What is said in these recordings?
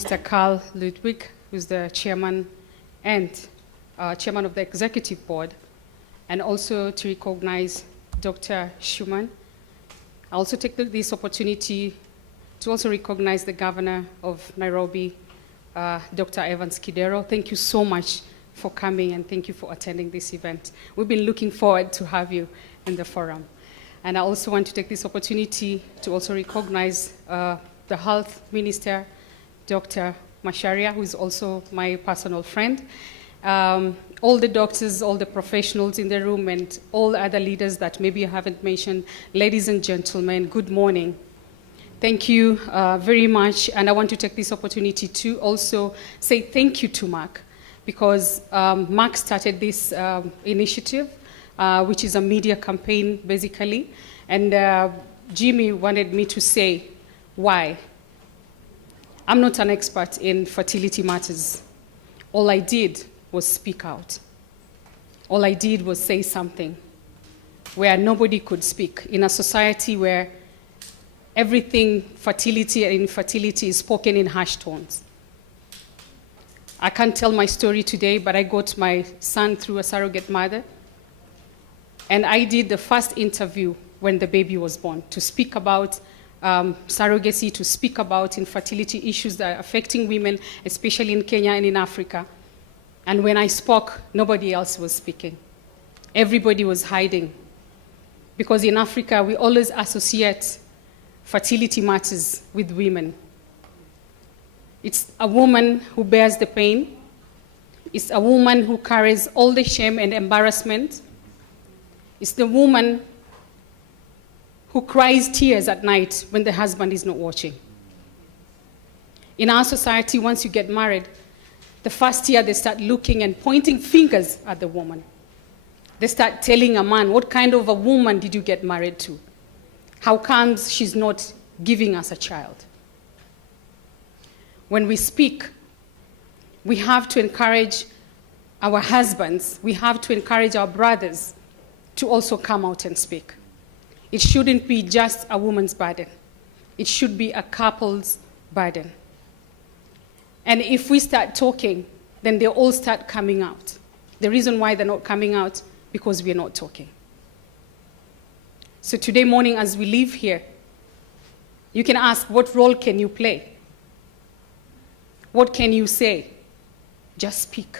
Mr. Carl Ludwig, who's the chairman and chairman of the executive board, and also to recognize Dr. Schumann. I also take this opportunity to also recognize the governor of Nairobi, Dr. Evans Kidero. Thank you so much for coming, and thank you for attending this event. We've been looking forward to have you in the forum. And I also want to take this opportunity to also recognize the health minister, Dr. Macharia, who is also my personal friend. All the doctors, all the professionals in the room, and all other leaders that maybe I haven't mentioned, ladies and gentlemen, good morning. Thank you very much, and I want to take this opportunity to also say thank you to Merck, because Merck started this initiative, which is a media campaign, basically, and Jimmy wanted me to say why. I'm not an expert in fertility matters. All I did was speak out. All I did was say something where nobody could speak, in a society where everything fertility and infertility is spoken in hushed tones. I can't tell my story today, but I got my son through a surrogate mother, and I did the first interview when the baby was born to speak about surrogacy, to speak about infertility issues that are affecting women, especially in Kenya and in Africa. And when I spoke, nobody else was speaking. Everybody was hiding. Because in Africa, we always associate fertility matters with women. It's a woman who bears the pain. It's a woman who carries all the shame and embarrassment. It's the woman who cries tears at night when the husband is not watching. In our society, once you get married, the first year they start looking and pointing fingers at the woman. They start telling a man, what kind of a woman did you get married to? How comes she's not giving us a child? When we speak, we have to encourage our husbands, we have to encourage our brothers to also come out and speak. It shouldn't be just a woman's burden. It should be a couple's burden. And if we start talking, then they all start coming out. The reason why they're not coming out, because we're not talking. So today morning, as we leave here, you can ask, what role can you play? What can you say? Just speak.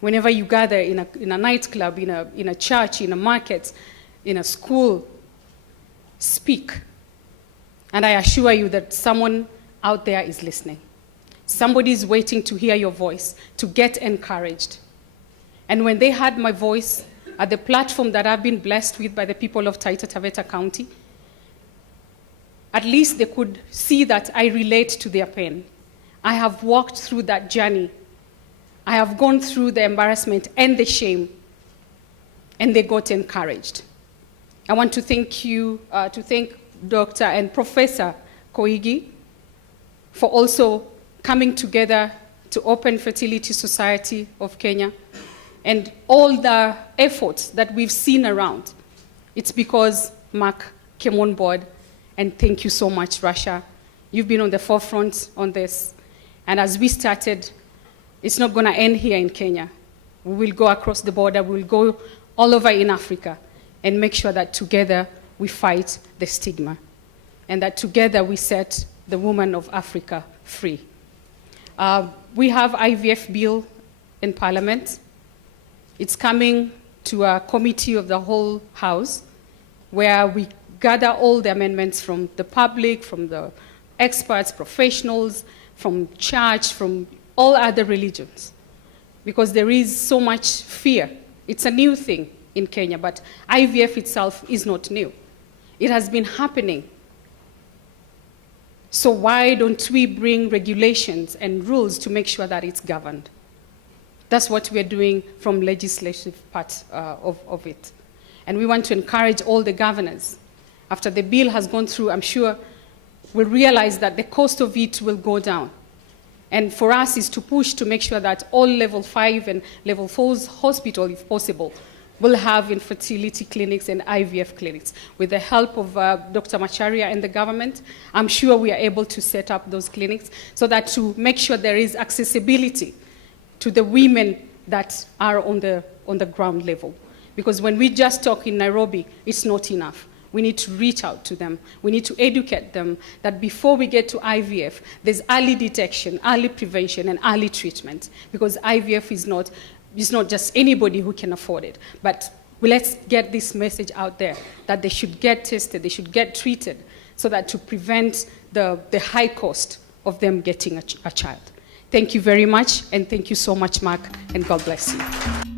Whenever you gather in a nightclub, in a church, in a market, in a school, speak. And I assure you that someone out there is listening. Somebody is waiting to hear your voice, to get encouraged. And when they heard my voice at the platform that I've been blessed with by the people of Taita Taveta County, at least they could see that I relate to their pain. I have walked through that journey. I have gone through the embarrassment and the shame, and they got encouraged. I want to thank you, to thank Dr. and Professor Koigi for also coming together to Open Fertility Society of Kenya, and all the efforts that we've seen around. It's because Merck came on board, and thank you so much, Russia. You've been on the forefront on this, and as we started, it's not gonna end here in Kenya. We will go across the border, we will go all over in Africa, and make sure that together we fight the stigma, and that together we set the women of Africa free. We have IVF bill in Parliament. It's coming to a committee of the whole House, where we gather all the amendments from the public, from the experts, professionals, from church, from all other religions, because there is so much fear. It's a new thing in Kenya, but IVF itself is not new. It has been happening. So why don't we bring regulations and rules to make sure that it's governed? That's what we're doing from legislative part of it. And we want to encourage all the governors. After the bill has gone through, I'm sure we'll realize that the cost of it will go down. And for us is to push to make sure that all level 5 and level 4 hospitals, if possible, will have infertility clinics and IVF clinics. With the help of Dr. Macharia and the government, I'm sure we are able to set up those clinics so that to make sure there is accessibility to the women that are on the ground level. Because when we just talk in Nairobi, it's not enough. We need to reach out to them. We need to educate them that before we get to IVF, there's early detection, early prevention, and early treatment. Because IVF is not just anybody who can afford it. But let's get this message out there that they should get tested, they should get treated, so that to prevent the high cost of them getting a child. Thank you very much, and thank you so much, Mark, and God bless you.